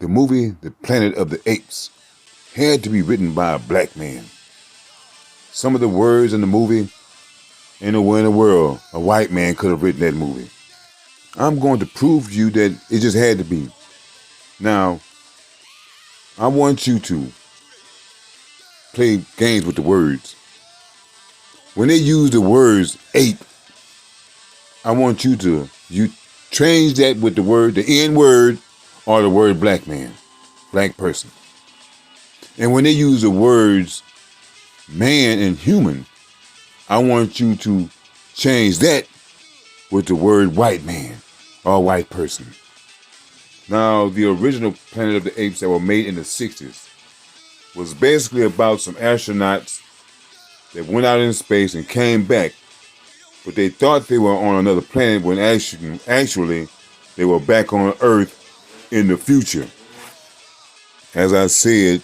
The movie, The Planet of the Apes, had to be written by a black man. Some of the words in the movie, ain't nowhere in the world a white man could have written that movie. I'm going to prove to you that it just had to be. Now, I want you to play games with the words. When they use the words ape, I want you to change that with the word, the N word, or the word black man, black person. And when they use the words man and human, I want you to change that with the word white man or white person. Now, the original Planet of the Apes that were made in the 60s was basically about some astronauts that went out in space and came back, but they thought they were on another planet when actually they were back on Earth in the future. As I said,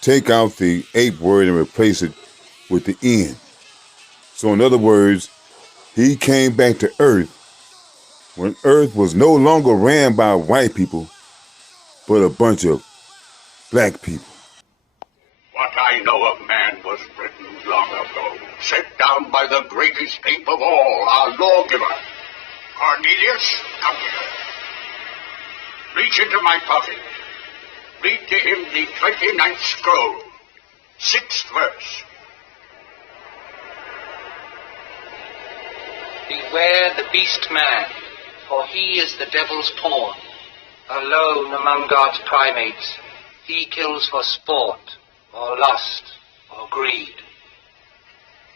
take out the ape word and replace it with the N. So in other words, he came back to Earth when Earth was no longer ran by white people, but a bunch of black people. What I know of man was written long ago, set down by the greatest ape of all, our lawgiver. Cornelius, come here. Reach into my pocket. Read to him the 29th scroll, 6th verse. Beware the beast man, for he is the devil's pawn. Alone among God's primates, he kills for sport, or lust, or greed.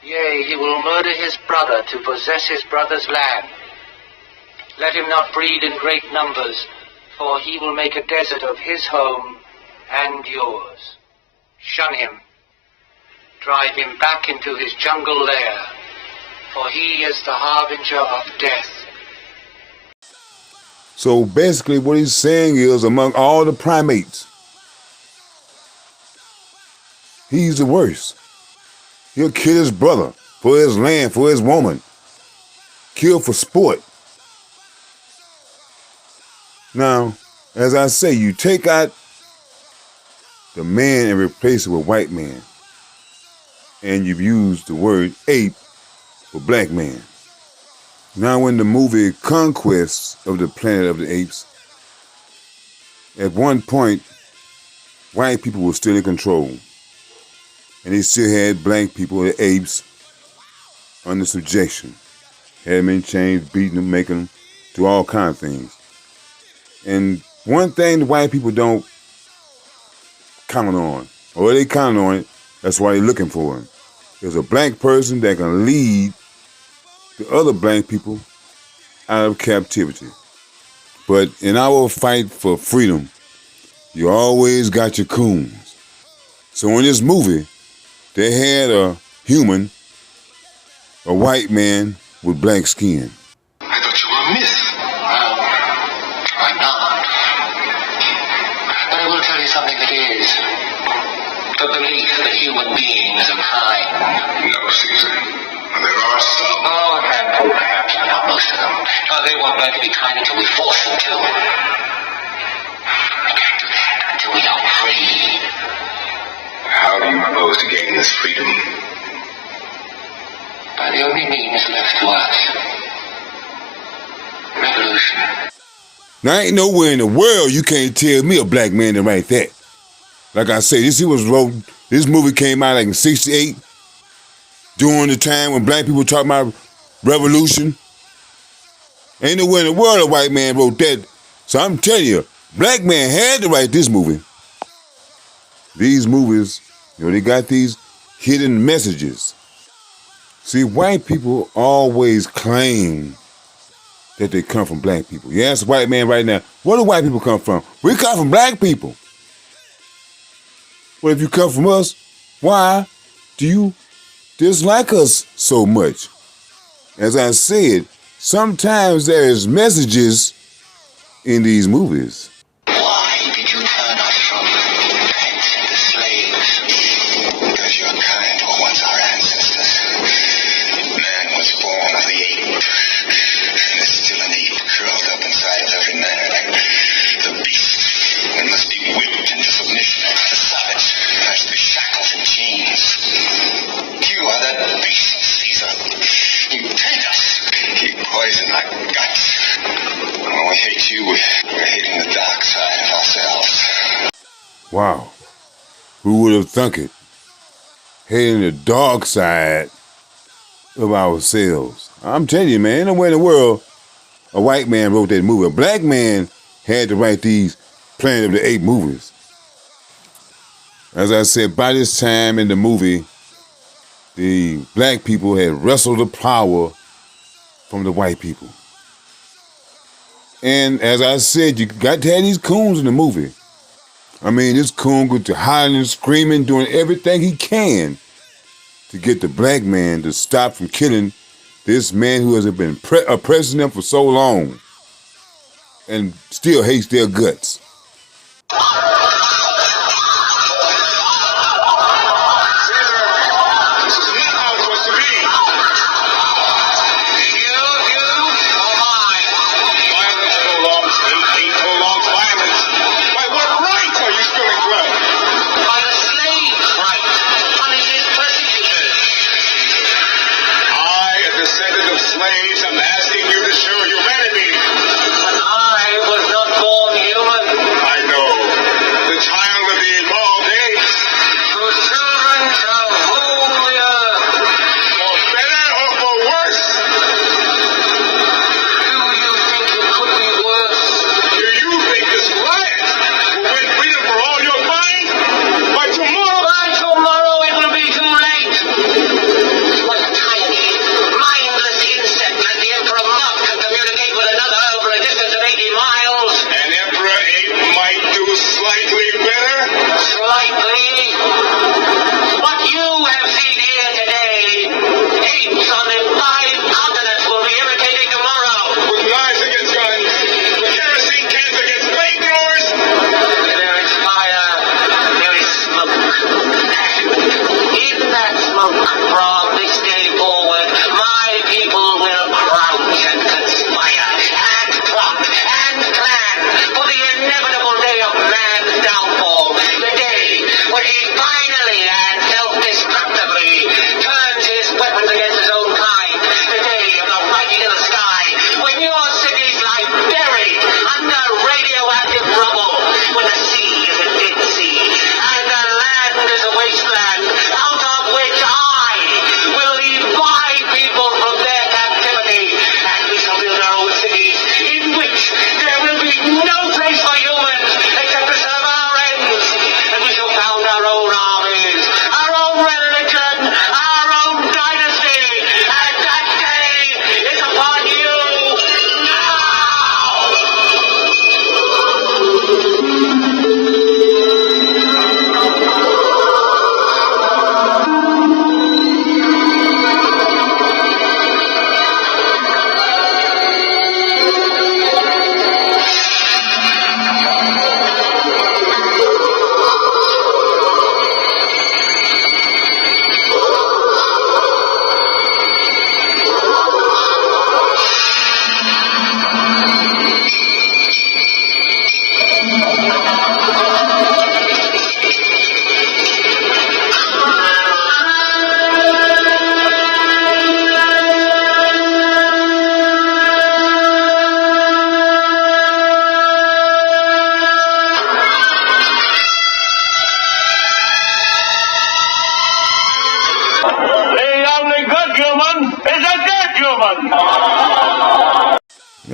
Yea, he will murder his brother to possess his brother's land. Let him not breed in great numbers, for he will make a desert of his home and yours. Shun him. Drive him back into his jungle lair, for he is the harbinger of death. So basically what he's saying is, among all the primates, he's the worst. He'll kill his brother for his land, for his woman. Kill for sport. Now, as I say, you take out the man and replace it with white man. And you've used the word ape for black man. Now in the movie Conquest of the Planet of the Apes, at one point, white people were still in control. And they still had black people, the apes, under subjection. Had them in chains, beating them, making them do all kinds of things. And one thing the white people don't count on, or they count on it, that's why they're looking for him, is a black person that can lead the other black people out of captivity. But in our fight for freedom, you always got your coons. So in this movie, they had a human, a white man with black skin. I thought you were a myth. Well, I'm not. But I will tell you something that is. The belief that human beings are kind. No, Caesar. There are some. Oh, a handful, perhaps, but not most of them. No, they won't learn to be kind until we force them to. We can't do that until we are free. How do you propose to gain this freedom? By the only means left to us. Revolution. Now ain't nowhere in the world you can't tell me a black man to write that. Like I say, this movie came out like in '68, during the time when black people talking about revolution. Ain't nowhere in the world a white man wrote that. So I'm telling you, black man had to write this movie. These movies, they got these hidden messages. See, white people always claim that they come from black people. You ask a white man right now, where do white people come from? We come from black people. Well, if you come from us, why do you dislike us so much? As I said, sometimes there is messages in these movies. Why did you turn us from pets into slaves? Because your kind were once our ancestors. Man was born of the ape. There's still an ape curled up inside every man like the beast. And must we're hitting the dark side of ourselves. Wow. Who would have thunk it? Heading the dark side of ourselves. I'm telling you, man, nowhere in the world a white man wrote that movie. A black man had to write these Planet of the Apes movies. As I said, by this time in the movie, the black people had wrestled the power from the white people. And as I said, you got to have these coons in the movie. I mean, this coon goes to hiding and screaming, doing everything he can to get the black man to stop from killing this man who has been oppressing them for so long and still hates their guts.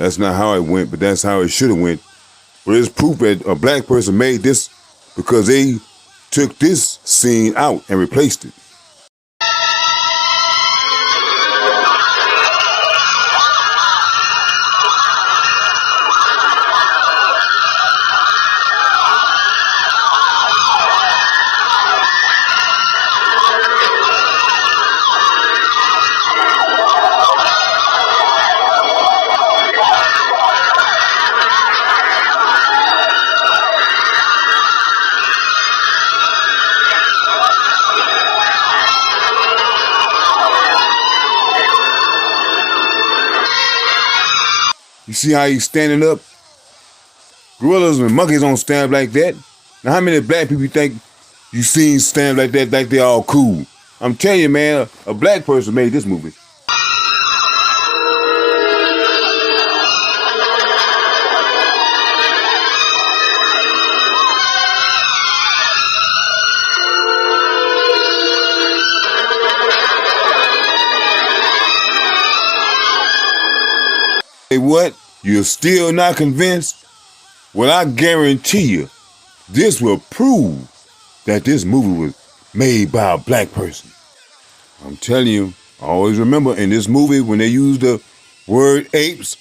That's not how it went, but that's how it should have went. But it's proof that a black person made this because they took this scene out and replaced it. You see how he's standing up? Gorillas and monkeys don't stand up like that. Now, how many black people you think you seen stand up like that, like they all cool? I'm telling you, man, a black person made this movie. what? You're still not convinced? Well, I guarantee you, this will prove that this movie was made by a black person. I'm telling you, always remember in this movie, when they use the word apes,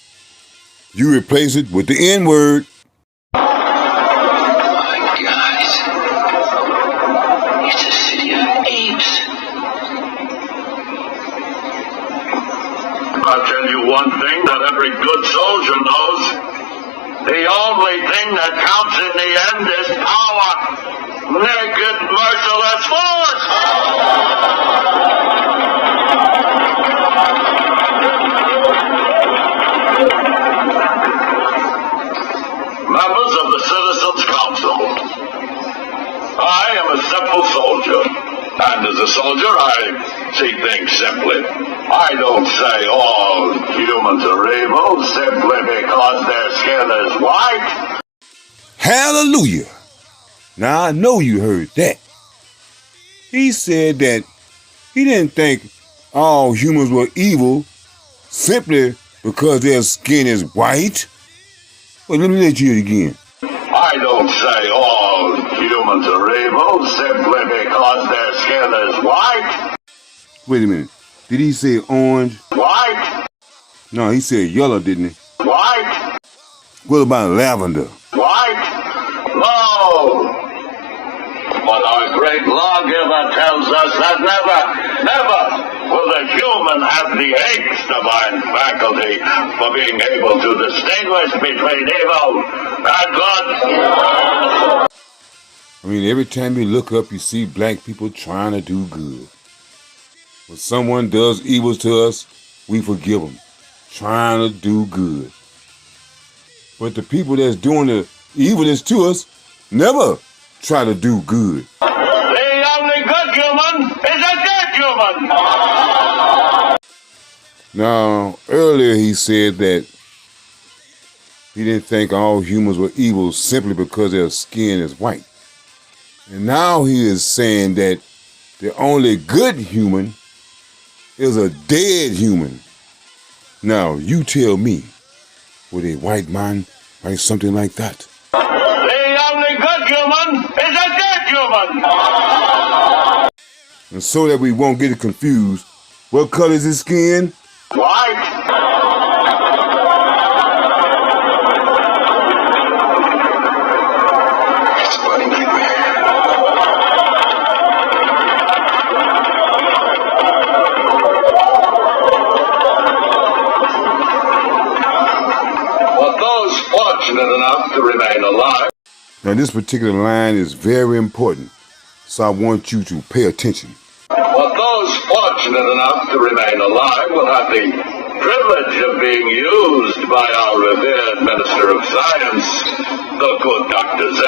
you replace it with the N word. My God, it's a city of apes. I'll tell you one thing that every good soldier knows. The only thing that counts in the end is power. Naked, merciless force. Members of the Citizens Council, I am a simple soldier, and as a soldier I see things simply. I don't say all humans are evil simply because their skin is white. Hallelujah. Now I know you heard that. He said that he didn't think all humans were evil simply because their skin is white. Well, let me let you hear it again. I don't say all humans are evil simply because their skin is white. Wait a minute. Did he say orange? White. No, he said yellow, didn't he? White. What about lavender? White. No. But our great lawgiver tells us that never will the human have the ape's divine faculty for being able to distinguish between evil and good. I mean, every time you look up, you see black people trying to do good. When someone does evil to us, we forgive them, trying to do good. But the people that's doing the evilness to us never try to do good. The only good human is a dead human. Now, earlier he said that he didn't think all humans were evil simply because their skin is white. And now he is saying that the only good human is a dead human. Now, you tell me, would a white man write something like that? The only good human is a dead human. And so that we won't get it confused, what color is his skin? White. It's a funny nightmare. For those fortunate enough to remain alive. Now, this particular line is very important, so I want you to pay attention. For those fortunate enough to remain alive will have the privilege of being used by our revered Minister of Science, the good Dr. Z.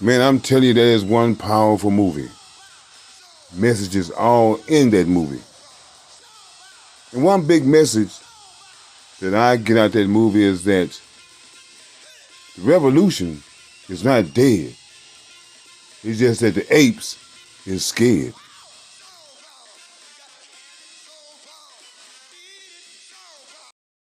Man, I'm telling you, that is one powerful movie. Messages all in that movie. And one big message that I get out that movie is that the revolution is not dead. It's just that the apes is scared.